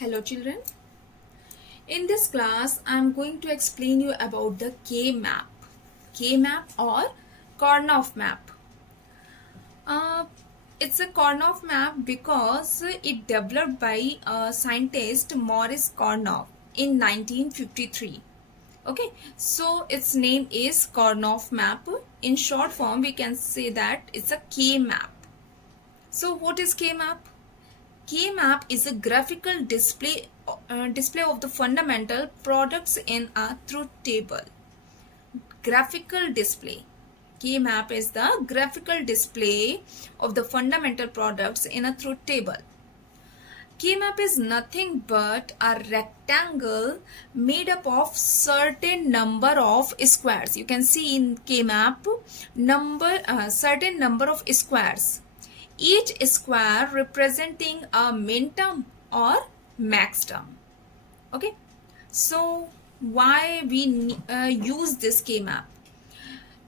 Hello children. In this class I am going to explain you about the K-map. K-map or Karnaugh map. Uh, it's a Karnaugh map because it developed by scientist Maurice Karnaugh in 1953. Okay, so its name is Karnaugh map. In short form we can say that it's a K-map. So what is K-map? K-map is a graphical display of the fundamental products in a truth table. Graphical display. K-map is the graphical display of the fundamental products in a truth table. K-map is nothing but a rectangle made up of certain number of squares. You can see in K-map certain number of squares. Each square representing a min term or max term. Okay, so why we use this K-map?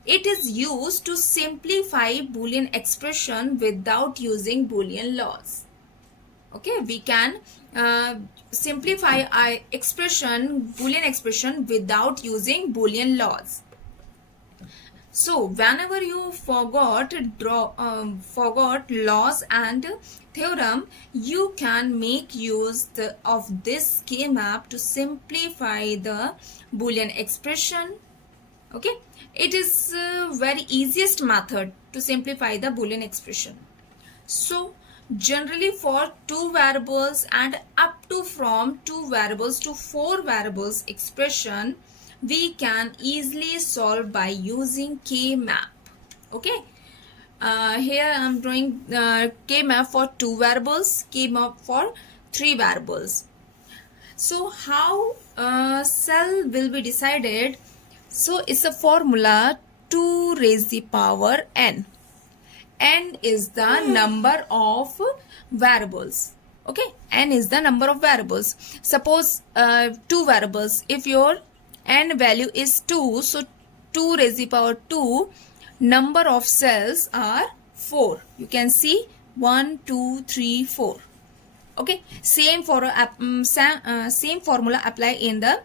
It is used to simplify Boolean expression without using Boolean laws. Okay, we can simplify our Boolean expression without using Boolean laws. So whenever you forgot laws and theorem, you can make use of this K-map to simplify the Boolean expression. Okay, it is very easiest method to simplify the Boolean expression. So generally for two variables and up to from two variables to four variables expression, we can easily solve by using K-map. Okay, here I am drawing K-map for two variables, K-map for three variables. So how cell will be decided? So it's a formula 2 raised the power n. N is the number of variables. Okay, n is the number of variables. Suppose two variables. If your n value is 2, so 2 raised to the power 2, number of cells are 4. You can see 1, 2, 3, 4. Okay, same formula apply in the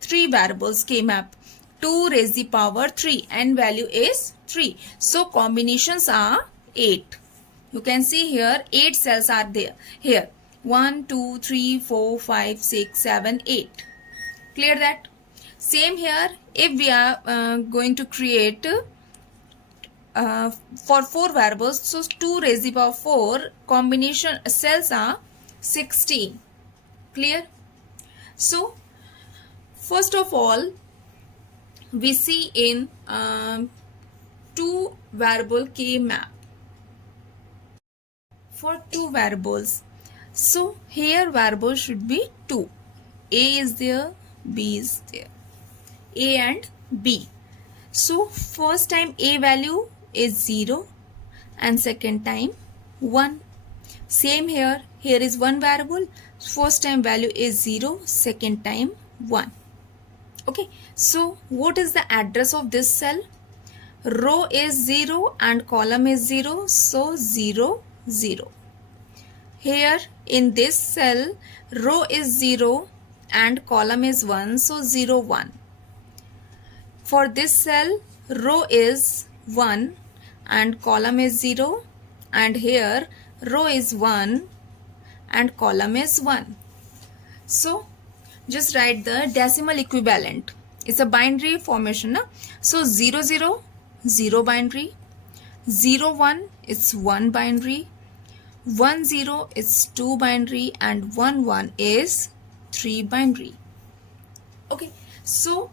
three variables K-map. 2 raised to the power 3, n value is 3. So combinations are 8. You can see here 8 cells are there. Here 1, 2, 3, 4, 5, 6, 7, 8. Clear that? Same here, if we are going to create for 4 variables, so 2 raised to the power 4, combination cells are 16. Clear? So first of all, we see in two variable K-map for two variables. So here variable should be 2. A is there, B is there. A and B. So first time A value is 0 and second time 1. Same here. Here is one variable. First time value is 0, second time 1. Okay. So what is the address of this cell? Row is 0 and column is 0. So 0, 0. Here in this cell, row is 0 and column is 1. So 0, 1. For this cell, row is 1 and column is 0, and here row is 1 and column is 1. So just write the decimal equivalent. It's a binary formation. Na? So 0, 0, 0 binary, 0, 1 is 1 binary, 1, 0 is 2 binary, and 1, 1 is 3 binary. Okay, so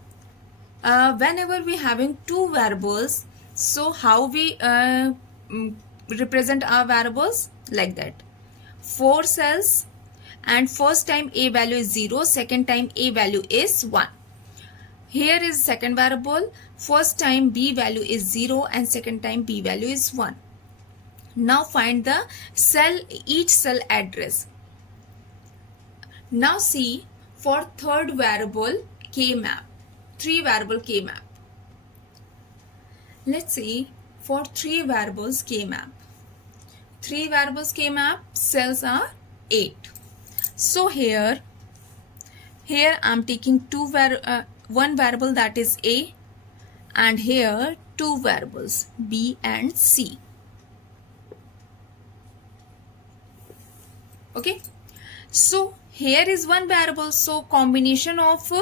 whenever we having two variables, so how we represent our variables? Like that. 4 cells and first time A value is 0, second time A value is 1. Here is second variable, first time B value is 0 and second time B value is 1. Now find the each cell address. Now see for third variable K-map. 3 variable K-map. Let's see for 3 variables K-map. 3 variables K-map, cells are 8. So here I'm taking one variable, that is a, and here two variables b and c. Okay, so here is one variable, so combination of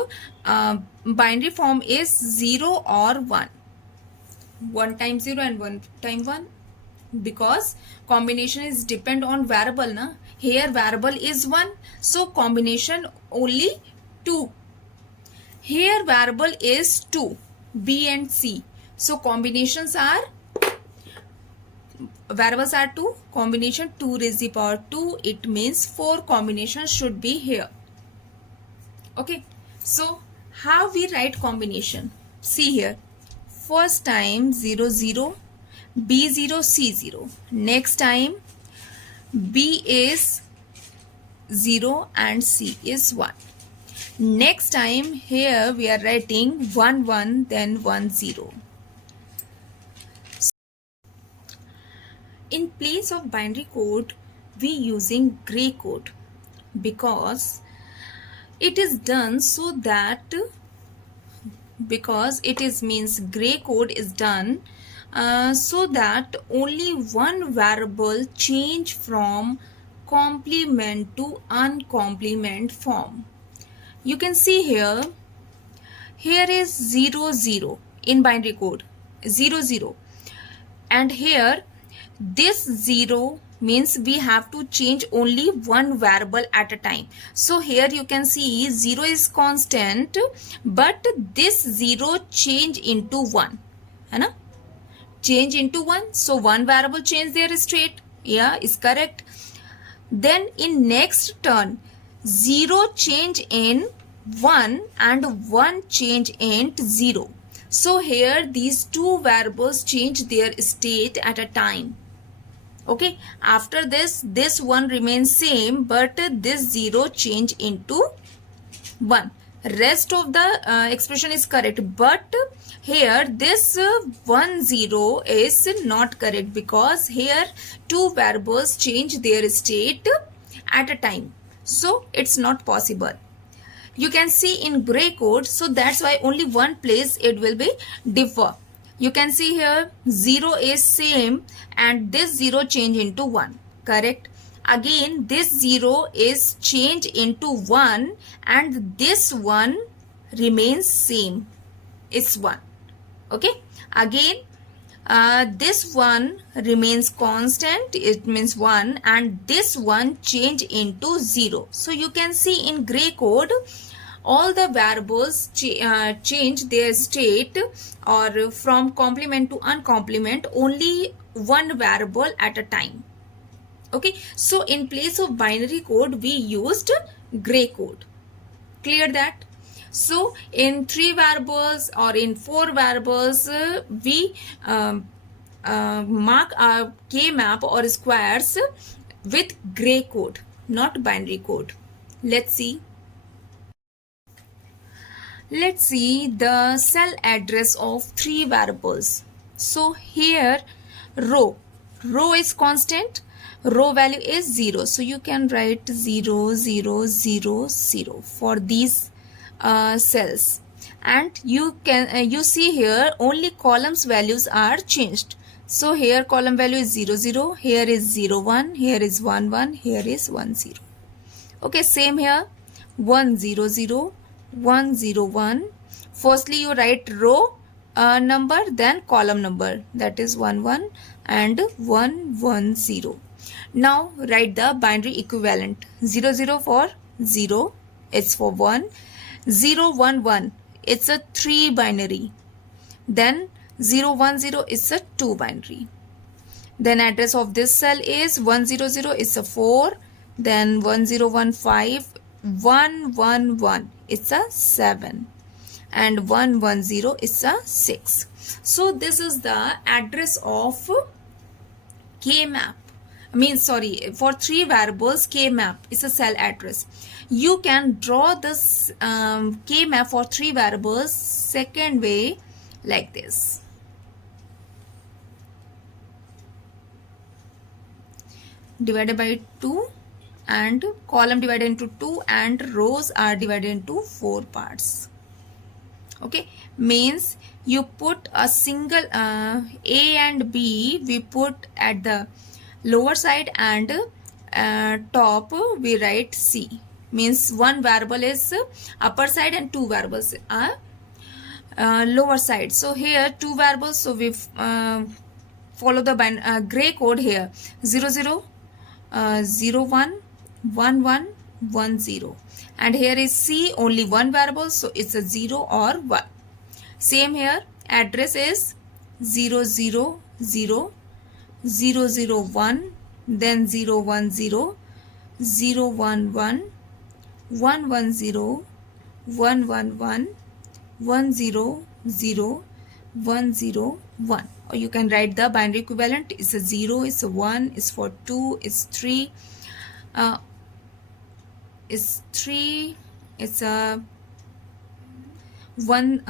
binary form is 0 or 1. 1 times 0 and 1 times 1, because combination is depend on variable na. Here variable is 1, so combination only 2. Here variable is 2, b and c, so combinations are, variables are 2, combination 2 raised to the power 2, it means 4 combinations should be here. Okay, so how we write combination? See here, first time 0 0, b0 c0, next time b is 0 and c is 1. Next time here we are writing 1 1, then 1 0. In place of binary code we using gray code, because it is done so that, because it is means gray code is done so that only one variable change from complement to uncomplement form. You can see here is 0 0 in binary code, 0 0, and here this 0 means we have to change only one variable at a time. So here you can see 0 is constant, but this 0 change into 1, है ना, change into 1, so one variable change their state, yeah, is correct. Then in next turn 0 change in 1 and 1 change into 0, so here these two variables change their state at a time. Okay, after this one remains same, but this 0 change into 1. Rest of the expression is correct, but here this 1 0 is not correct, because here two variables change their state at a time, so it's not possible. You can see in gray code, so that's why only one place it will be differ. You can see here 0 is same and this 0 change into 1, correct. Again this 0 is change into 1 and this 1 remains same, it's 1. Okay, again this one remains constant, it means 1, and this one change into 0. So you can see in gray code all the variables change their state or from complement to uncomplement only one variable at a time. Okay, so in place of binary code we used gray code. Clear that? So in 3 variables or in 4 variables we mark our K map or squares with gray code, not binary code. Let's see the cell address of 3 variables. So here row is constant, row value is 0, so you can write 0 0 0 0 for these cells, and you can you see here only columns values are changed. So here column value is 0 0, here is 0 1, here is 1 1, here is 1 0. Okay, same here 1 0 0, 1 0 1. Firstly you write row number, then column number, that is 1 1 and 1 1 0. Now write the binary equivalent. 0 0 for 0, it's for 1. 0 1 1, it's a 3 binary. Then 0 1 0 is a 2 binary. Then address of this cell is 1 0 0 is a 4. Then 1 0 1 5, 1 1 1, it's a 7. And 1 1 0 is a 6. So this is the address of K map. For 3 variables K map is a cell address. You can draw this K map for 3 variables second way like this. Divided by 2 and column divided into 2 and rows are divided into 4 parts. Okay, means you put a single A and B we put at the lower side and top we write C. Means one variable is upper side and two variables are lower side. So here two variables, so we follow the gray code here 0 0 0 1 1 1 1 0, and here is C, only one variable, so it's a 0 or 1. Same here, address is 0 0 0 0 0 1, then 0 1 0 0 1 1 1 1 0 1 1 1 1 0 0 1 0 1. Or you can write the binary equivalent. It's a 0, it's a 1, it's for 2, it's 3, it's 3, it's a 1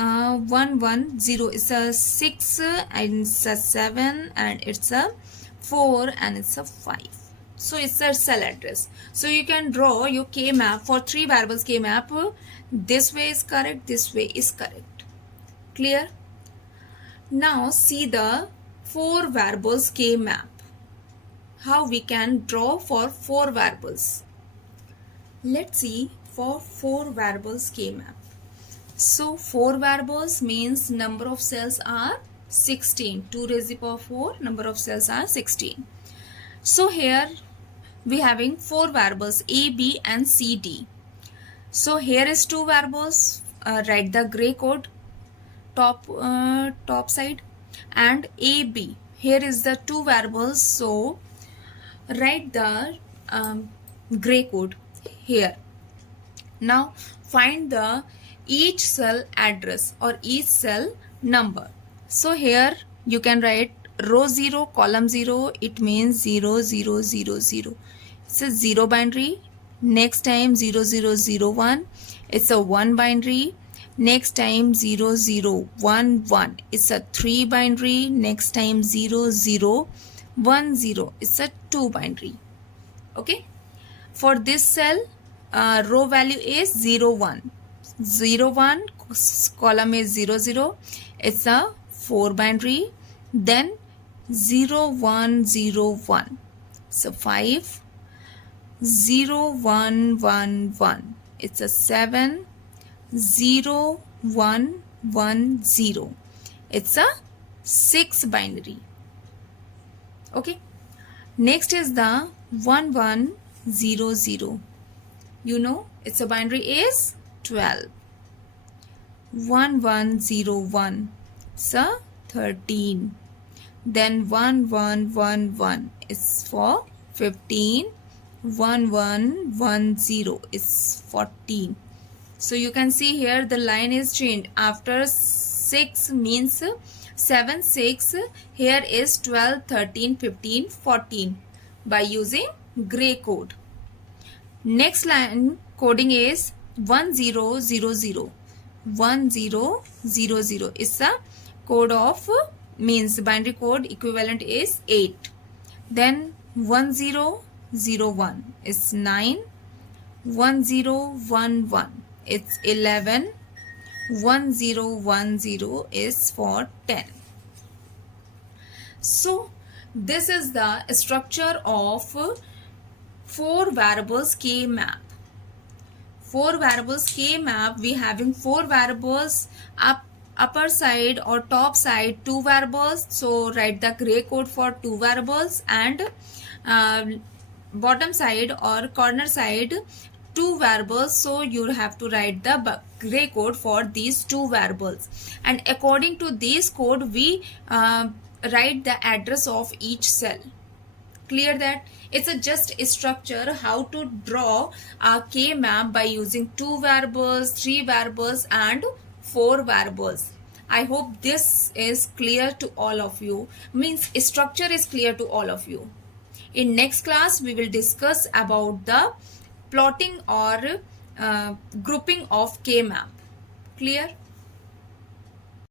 1 1 0, it's a 6 and it's a 7 and it's a 4 and it's a 5. So it's a cell address. So you can draw your K map for 3 variables K map. This way is correct, this way is correct. Clear? Now see the 4 variables K map. How we can draw for 4 variables. Let's see for 4 variables K map. So 4 variables means number of cells are 16. 2 raised to the power 4, number of cells are 16. So here we having 4 variables A, B and C, D. So here is 2 variables, write the gray code top side, and A, B. Here is the 2 variables, so write the gray code here. Now find the each cell address or each cell number. So here you can write row 0, column 0, it means 0 0 0 0. It's a 0 binary. Next time 0 0 0 1, it's a 1 binary. Next time 0 0 1 1, it's a 3 binary. Next time 0 0 1 0, it's a 2 binary. Okay. For this cell, row value is 0 1. 0 1, column is 0 0, it's a 4 binary. Then 0 1 0 1, so 5. 0 1 1 1, it's a 7. 0 1 1 0, it's a 6 binary. Okay. Next is the 1 1 0 0. You know it's a binary is 12. 1 1 0 1, it's a 13. Then 1 1 1 1 is for 15. 1 1 1 0 is 14. So you can see here the line is changed. After 6 means 7 6, here is 12 13 15 14 by using gray code. Next line coding is 1 0 0 0. 1 0 0 0 is a code of means binary code equivalent is 8. Then 1 0 0 1 is 9. 1 0 1 1, it's 11. 1 0 1 0 is for 10. So this is the structure of 4 variables K map. 4 variables K map, we having 4 variables upper side or top side 2 variables, so write the gray code for 2 variables, and bottom side or corner side 2 variables, so you have to write the gray code for these 2 variables, and according to this code we write the address of each cell. Clear that? It's a just a structure how to draw a K map by using 2 variables, 3 variables and 4 variables. I hope this is clear to all of you. Means structure is clear to all of you. In next class we will discuss about the plotting or grouping of K map. Clear?